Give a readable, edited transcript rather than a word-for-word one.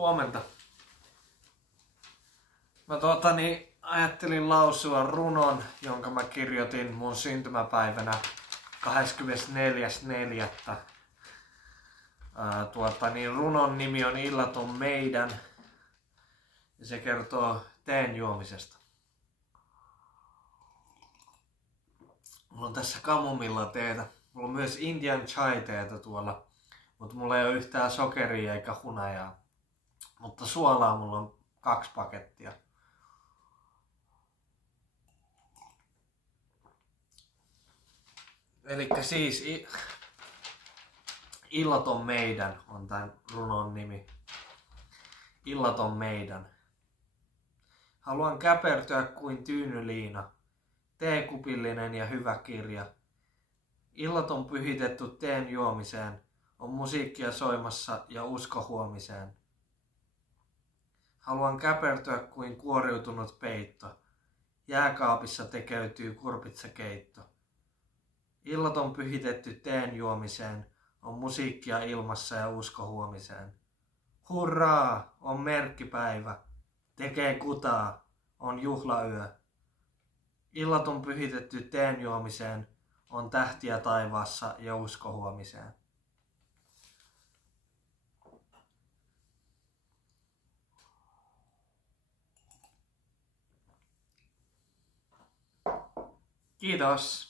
Huomenta. Mä ajattelin lausua runon, jonka mä kirjoitin mun syntymäpäivänä 24.4. Runon nimi on Illat on meidän ja se kertoo teen juomisesta. Mulla on tässä kamomilla teetä. Mulla on myös Indian chai teetä tuolla, mutta mulla ei ole yhtään sokeria eikä hunajaa. Mutta suolaa mulla on 2 pakettia. Elikkä siis Illat on meidän on tän runon nimi. Illat on meidän. Haluan käpertyä kuin tyynyliina, teekupillinen ja hyvä kirja. Illat on pyhitetty teen juomiseen, on musiikkia soimassa ja usko huomiseen. Haluan käpertyä kuin kuoriutunut peitto, jääkaapissa tekeytyy kurpitsakeitto. Illat on pyhitetty teen juomiseen, on musiikkia ilmassa ja usko huomiseen. Hurraa, on merkkipäivä, tekee kutaa, on juhlayö. Illat on pyhitetty teen juomiseen, on tähtiä taivaassa ja usko huomiseen. Kiitos.